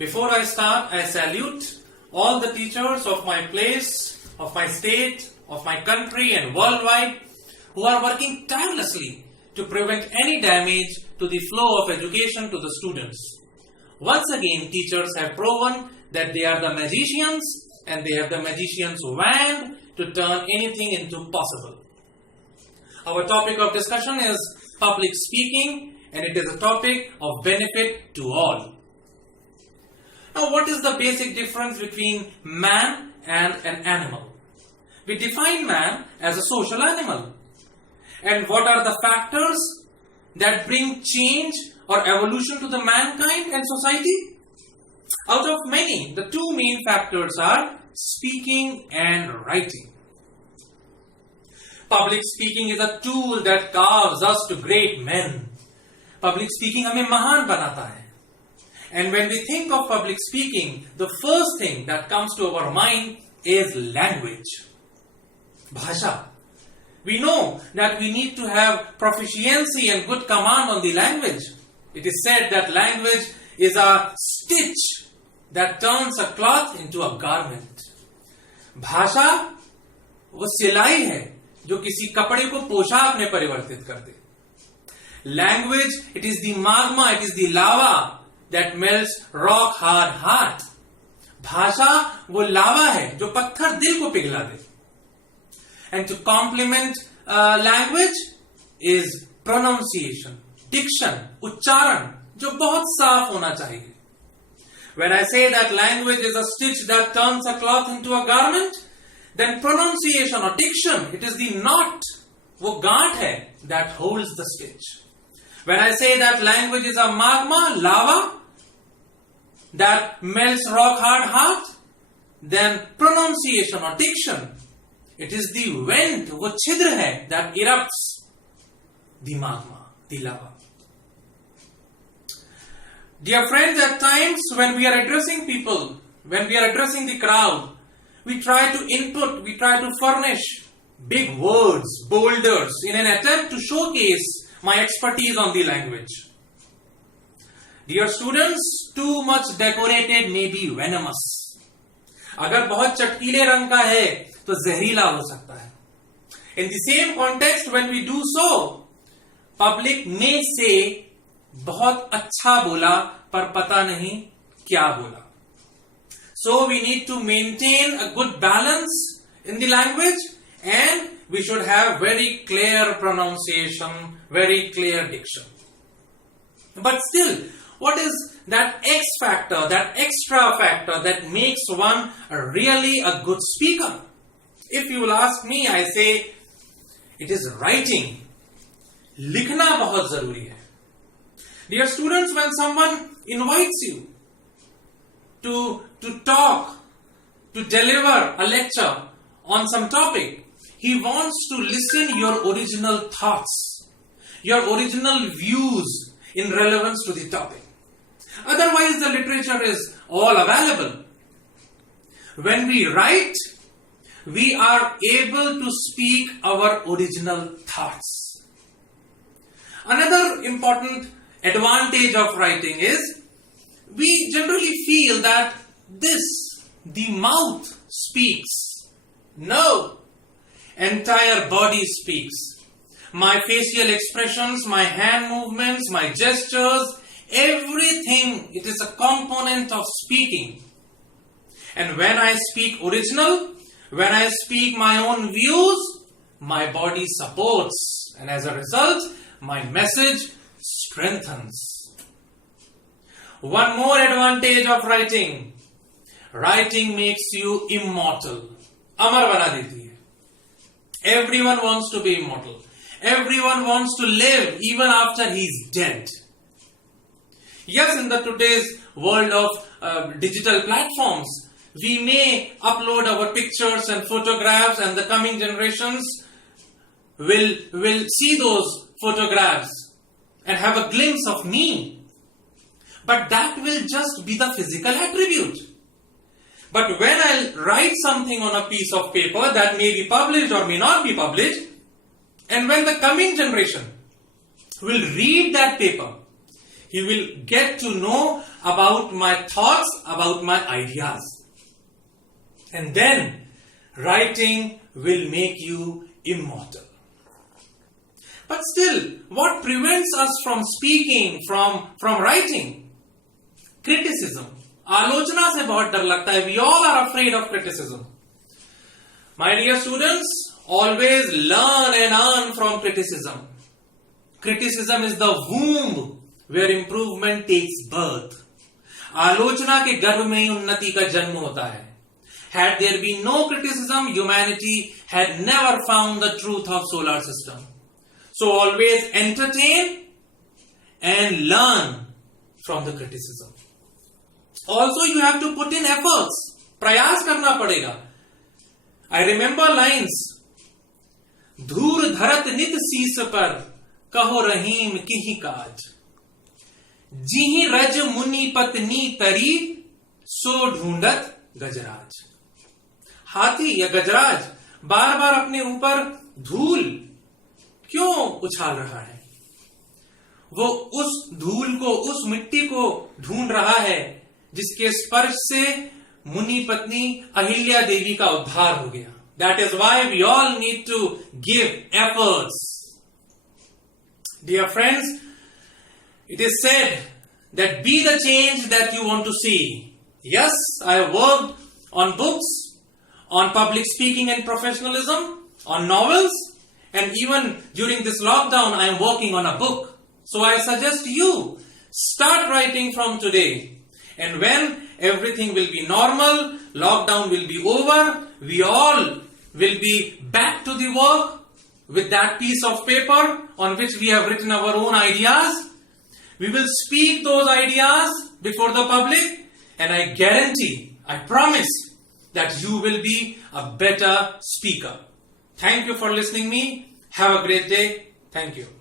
Before I start, I salute all the teachers of my place, of my state, of my country and worldwide who are working tirelessly to prevent any damage to the flow of education to the students. Once again, teachers have proven that they are the magicians and they have the magician's wand to turn anything into possible. Our topic of discussion is public speaking, and it is a topic of benefit to all. Now, what is the basic difference between man and an animal? We define man as a social animal. And what are the factors that bring change or evolution to the mankind and society? Out of many, the two main factors are speaking and writing. Public speaking is a tool that carves us to great men. Public speaking हमें महान बनाता है. And when we think of public speaking, the first thing that comes to our mind is language. Bhasha. We know that we need to have proficiency and good command on the language. It is said that language is a stitch that turns a cloth into a garment. भाषा वो सिलाई है जो किसी कपड़े को पोशाक में परिवर्तित कर दे. Language, it is the magma, it is the lava that melts rock hard heart. भाषा वो लावा है जो पत्थर दिल को पिघला दे. And to complement language is pronunciation, diction, उच्चारण जो बहुत साफ होना चाहिए. When I say that language is a stitch that turns a cloth into a garment, then pronunciation or diction, it is the knot, वो गांठ है that holds the stitch. When I say that language is a magma, lava, that melts rock hard heart, then pronunciation or diction, it is the vent, वो छिद्र है that erupts the magma, the lava. Dear friends, at times when we are addressing people, when we are addressing the crowd, we try to input, we try to furnish big words, boulders in an attempt to showcase my expertise on the language. Dear students, too much decorated may be venomous. अगर बहुत चटकीले रंग का है तो जहरीला हो सकता है. In the same context, when we do so, public may say बहुत अच्छा बोला पर पता नहीं क्या बोला. So we need to maintain a good balance in the language, and we should have very clear pronunciation, very clear diction. But still, what is that X factor, that extra factor that makes one really a good speaker? If you will ask me, I say it is writing. लिखना बहुत जरूरी है. Dear students, when someone invites you to talk, to deliver a lecture on some topic, he wants to listen your original thoughts, your original views in relevance to the topic. Otherwise, the literature is all available. When we write, we are able to speak our original thoughts. Another important advantage of writing is we generally feel that the mouth speaks. No, entire body speaks. My facial expressions, my hand movements, my gestures, everything, it is a component of speaking. And when I speak original, when I speak my own views, my body supports. And as a result, my message strengthens. One more advantage of writing. Writing makes you immortal. Amar bana deti hai. Everyone wants to be immortal. Everyone wants to live even after he is dead. Yes, in the today's world of digital platforms, we may upload our pictures and photographs, and the coming generations will see those photographs and have a glimpse of me. But that will just be the physical attribute. But when I write something on a piece of paper that may be published or may not be published, and when the coming generation will read that paper, He will get to know about my thoughts, about my ideas. And then writing will make you immortal. But still, what prevents us from speaking, from writing? Criticism. आलोचना से बहुत डर लगता है. We all are afraid of criticism. My dear students, always learn and earn from criticism. Criticism is the womb where improvement takes birth. आलोचना के गर्भ में ही उन्नति का जन्म होता है. Had there been no criticism, humanity had never found the truth of solar system. So always entertain and learn from the criticism. Also, you have to put in efforts. प्रयास करना पड़ेगा. I remember lines. धूर धरत नित शीस पर कहो रहीम किहि काज. जिहि रज मुनि पत्नी तरी सो ढूंढत गजराज. हाथी या गजराज बार बार अपने ऊपर धूल क्यों उछाल रहा है? वो उस धूल को, उस मिट्टी को ढूंढ रहा है जिसके स्पर्श से मुनि पत्नी अहिल्या देवी का उद्धार हो गया. That is why we all need to give efforts. Dear friends, it is said that be the change that you want to see. Yes, I have worked on books, on public speaking and professionalism, on novels, and even during this lockdown I am working on a book. So I suggest you start writing from today. And when everything will be normal, lockdown will be over, we all will be back to the work with that piece of paper on which we have written our own ideas. We will speak those ideas before the public, and I guarantee, I promise that you will be a better speaker. Thank you for listening me. Have a great day. Thank you.